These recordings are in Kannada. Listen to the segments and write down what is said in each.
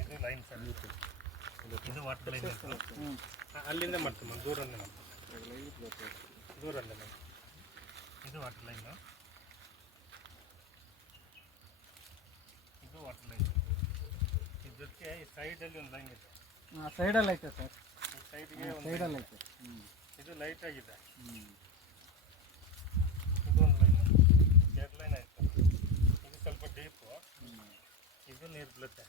ಇದು ಲೈನ್ ಸರ್, ಇದು ವಾಟರ್ ಲೈನ್ ಅಲ್ಲಿಂದ ಮಾಡ್ತೀವಿ ದೂರಲ್ಲೇ ಮಾಡ್ತೀವಿ, ದೂರಲ್ಲೇ ಮಾಡಿ. ಇದು ವಾಟರ್ ಲೈನು, ಇದು ವಾಟರ್ ಲೈನ್. ಇದ್ರ ಜೊತೆಗೆ ಈ ಸೈಡಲ್ಲಿ ಒಂದು ಲೈನ್ ಇದೆ, ಸೈಡಲ್ಲಿ ಐತೆ ಸರ್, ಸೈಡ್ಗೆ ಸೈಡಲ್ಲಿ ಐತೆ. ಇದು ಲೈಟ್ ಆಗಿದೆ, ಇದು ಒಂದು ಲೈನ್, ಎರಡು ಲೈನ್ ಆಯಿತು. ಇದು ಸ್ವಲ್ಪ ಡೀಪು, ಇದು ನೀರು ಬೀಳುತ್ತೆ,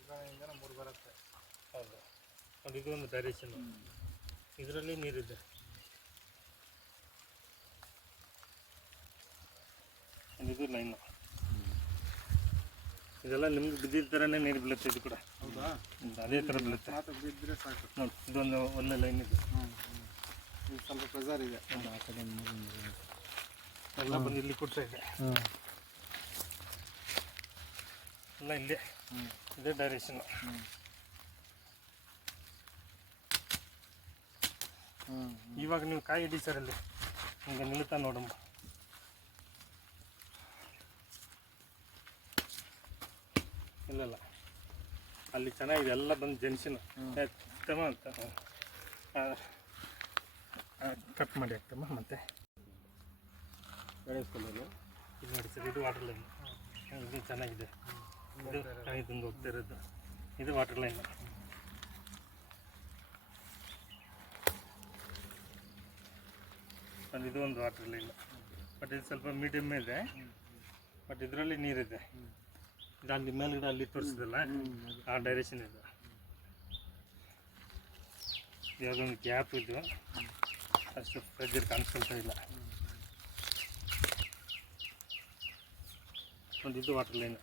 ಇದರಿಂದ ಮೂರು ಬರುತ್ತೆ. ಹೌದು, ಒಂದು ಇದು ಒಂದು ಡೈರೆಕ್ಷನ್ನು, ಇದರಲ್ಲಿ ನೀರಿದೆ. ಇದು ಲೈನು, ಇದೆಲ್ಲ ನಿಮ್ಗೆ ಬಿದ್ದಿದ್ದ ಥರನೇ ನೀರು ಬೀಳುತ್ತೆ. ಇದು ಕೂಡ ಹೌದಾ, ಅದೇ ಥರ ಬೀಳುತ್ತೆ, ಬಿದ್ದರೆ ಸಾಕು ನೋಡಿ. ಇದೊಂದು ಒಳ್ಳೆ ಲೈನ್ ಇದೆ, ಇದು ಸ್ವಲ್ಪ ಪ್ರೆಸರ್ ಇದೆ. ಆ ಕಡೆ ಎಲ್ಲ ಬಂದು ಇಲ್ಲಿ ಕೊಡ್ತಾ ಇದೆ, ಎಲ್ಲ ಇಲ್ಲೇ ಇದೇ ಡೈರೆಕ್ಷನ್ನು. ಇವಾಗ ನೀವು ಕಾಯಿ ಹಿಡಿ ಸರ್, ಅಲ್ಲಿ ಹಿಂಗೆ ನಿಲ್ತಾ ನೋಡಮ್ಮ. ಇಲ್ಲಲ್ಲ, ಅಲ್ಲಿ ಚೆನ್ನಾಗಿದೆ, ಎಲ್ಲ ಬಂದು ಜೆನ್ಸಿನ ಆಗ್ತಮ್ಮ ಅಂತ ಕಟ್ ಮಾಡಿ ಆಗ್ತಮ್ಮ. ಮತ್ತೆ ಬೆಳೆಸ್ಕೊಳ್ಳೋದು ಇದು ನೋಡಿ ಸರ್, ಇದು ವಾಟರ್ ಲೈನ್, ಇದು ಚೆನ್ನಾಗಿದೆ. ಇದು ಇದೊಂದು ಹೋಗ್ತಾ ಇರೋದು, ಇದು ವಾಟರ್ ಲೈನ್. ಇದು ಒಂದು ವಾಟರ್ ಲೈನ್, ಬಟ್ ಇದು ಸ್ವಲ್ಪ ಮೀಡಿಯಮ್ ಇದೆ, ಬಟ್ ಇದರಲ್ಲಿ ನೀರಿದೆ. ಇದು ಅಲ್ಲಿ ಮೇಲ್ಗಡೆ ಅಲ್ಲಿ ತೋರಿಸಿದಲ್ಲ, ಆ ಡೈರೆಕ್ಷನ್ ಇದು. ಯಾವುದೊಂದು ಗ್ಯಾಪ್ ಇದು, ಅಷ್ಟು ಪ್ರೆಜರ್ ಕಾಣಿಸ್ಕೊಳ್ತಾ ಇಲ್ಲ. ಒಂದು ಇದು ವಾಟರ್ ಲೈನ್,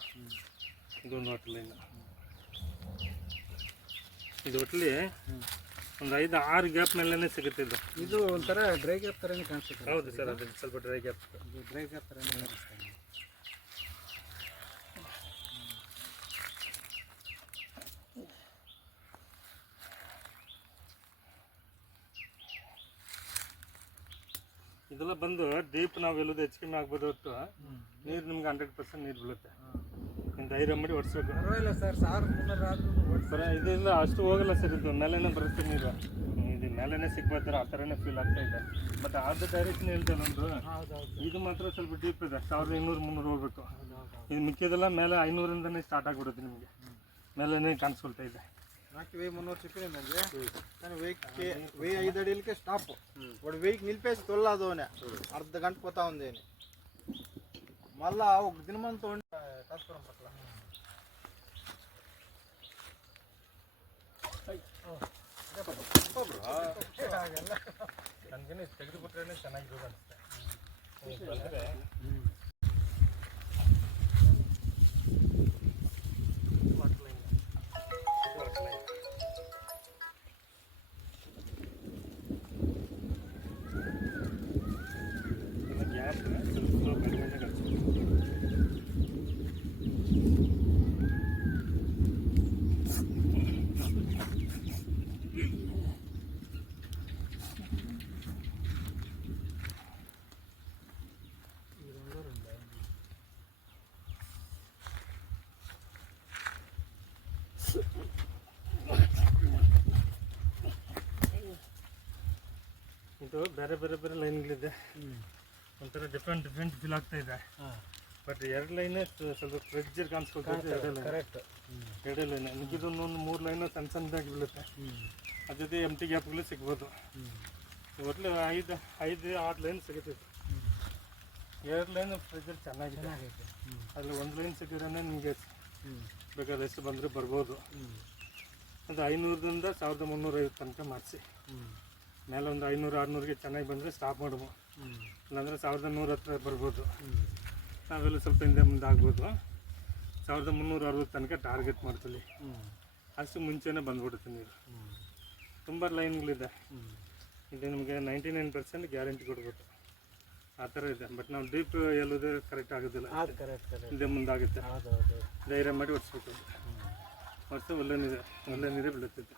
ಇದೊಂದು ವಾಟರ್ ಲೈನ್. ಇದು ಒಟ್ಟಲ್ಲಿ ಒಂದು 5-6 ಗ್ಯಾಪ್ ಮೇಲೇ ಸಿಗುತ್ತೆ. ಇದು ಇದು ಒಂಥರ ಡ್ರೈ ಗ್ಯಾಪ್ ಥರನೇ ಕಾಣಿಸುತ್ತೆ. ಹೌದು ಸರ್, ಅದು ಸ್ವಲ್ಪ ಡ್ರೈ ಗ್ಯಾಪ್, ಡ್ರೈ ಗ್ಯಾಪ್ ಥರನೇ ಕಾಣಿಸ್ತಾ ಇದೆ. ಇದೆಲ್ಲ ಬಂದು ಡೀಪ್ ನಾವು ಎಲ್ಲದು ಹೆಚ್ಚು ಕಮ್ಮಿ ಆಗ್ಬೋದು ಹೊತ್ತು ನೀರು ನಿಮ್ಗೆ 100% ನೀರು ಬೀಳುತ್ತೆ. ನೀವು ಧೈರ್ಯ ಮಾಡಿ ಹೊಡ್ಸ್ಬೇಕು. ಪರವಾಗಿಲ್ಲ ಸರ್, 1300 ಆದ್ರೂ ಸರ್ ಇದರಿಂದ ಅಷ್ಟು ಹೋಗಲ್ಲ ಸರ್, ಇದು ಮೇಲೇನೆ ಬರುತ್ತೆ ನೀರು, ಇದು ಮೇಲೇನೆ ಸಿಗ್ಬೋದಾರೆ, ಆ ಥರನೇ ಫೀಲ್ ಆಗ್ತಾ ಇದೆ. ಬಟ್ ಅದು ಡೈರೆಕ್ಷನ್ ಹೇಳ್ತೇನೆ ಒಂದು, ಇದು ಮಾತ್ರ ಸ್ವಲ್ಪ ಡೀಪ್ ಇದೆ, 1200-300 ಹೋಗ್ಬೇಕು. ಇದು ಮಿಕ್ಕಿದೆಲ್ಲ ಮೇಲೆ 500ರಿಂದನೇ ಸ್ಟಾರ್ಟ್ ಆಗಿಬಿಡುತ್ತೆ, ನಿಮಗೆ ಮೇಲೇನೆ కాన్స్కొల్తా ಇದೆ. నాకు 1300 చెప్పిందండి, కానీ 1005 అడిలకే స్టాప్. వాడు 1000కి నిలిపేసి తొల్లదోనే అర్ధ గంట పోతా ఉంది అని, మళ్ళా ఒక దినమంతా ఉండి కాసుపురం పట్ల ನನಗೆ ತೆಗೆದುಬಿಟ್ರೆ ಚೆನ್ನಾಗಿರೋದು ಅನಿಸುತ್ತೆ. ಇದು ಬೇರೆ ಬೇರೆ ಬೇರೆ ಲೈನ್ಗಳಿದೆ, ಒಂಥರ ಡಿಫ್ರೆಂಟ್ ಫೀಲ್ ಆಗ್ತಾ ಇದೆ. ಬಟ್ 2 ಲೈನೇ ಸ್ವಲ್ಪ ಪ್ರೆಜರ್ ಕಾಣಿಸ್ಕೊಳ್ತದೆ. ಕರೆಕ್ಟ್, 2 ಲೈನ್ ನಿಮಗಿದು ಒಂದು 3 ಲೈನು ಸಣ್ಣ ಸಣ್ಣದಾಗಿ ಬೀಳುತ್ತೆ. ಅದ್ರ ಜೊತೆ ಎಂಟಿ ಗ್ಯಾಪ್ಗಳು ಸಿಗ್ಬೋದು. ಒಟ್ಟು 5-6 ಲೈನ್ ಸಿಗುತ್ತೆ. 2 ಲೈನ್ ಪ್ರೆಜರ್ ಚೆನ್ನಾಗಿದೆ. ಅಲ್ಲಿ 1 ಲೈನ್ ಸಿಕ್ಕಿದ್ರೆ ನಿಮಗೆ ಬೇಕಾದ್ರೆ ಎಷ್ಟು ಬಂದರೆ ಬರ್ಬೋದು. ಅದು 500ರಿಂದ 1350 ತನಕ ಮಾಡಿಸಿ, ಮೇಲೆ ಒಂದು 500-600ಗೆ ಚೆನ್ನಾಗಿ ಬಂದರೆ ಸ್ಟಾಪ್ ಮಾಡ್ಬೋದು. ಇಲ್ಲಾಂದರೆ 1100 ಹತ್ರ ಬರ್ಬೋದು. ನಾವೆಲ್ಲ ಸ್ವಲ್ಪ ಹಿಂದೆ ಮುಂದೆ ಆಗ್ಬೋದು. 1360 ತನಕ ಟಾರ್ಗೆಟ್ ಮಾಡ್ತೀವಿ. ಅಷ್ಟು ಮುಂಚೆನೇ ಬಂದ್ಬಿಡುತ್ತೆ ನೀರು. ತುಂಬ ಲೈನ್ಗಳಿದೆ. ಇದು ನಿಮಗೆ 99% ಗ್ಯಾರಂಟಿ ಕೊಡ್ಬೋದು. ಆ ಥರ ಇದೆ. ಬಟ್ ನಾವು ಡೀಪ್ ಎಲ್ಲೋದೇ ಕರೆಕ್ಟ್ ಆಗೋದಿಲ್ಲ, ಅದು ಕರೆಕ್ಟ್ ಹಿಂದೆ ಮುಂದಾಗುತ್ತೆ. ಹೌದು ಹೌದು. ಧೈರ್ಯ ಮಾಡಿ ಒಡಿಸ್ಬೇಕು. ಒಟ್ಟು ಒಳ್ಳೆ ನೀರೇ ಬೀಳುತ್ತಿತ್ತು.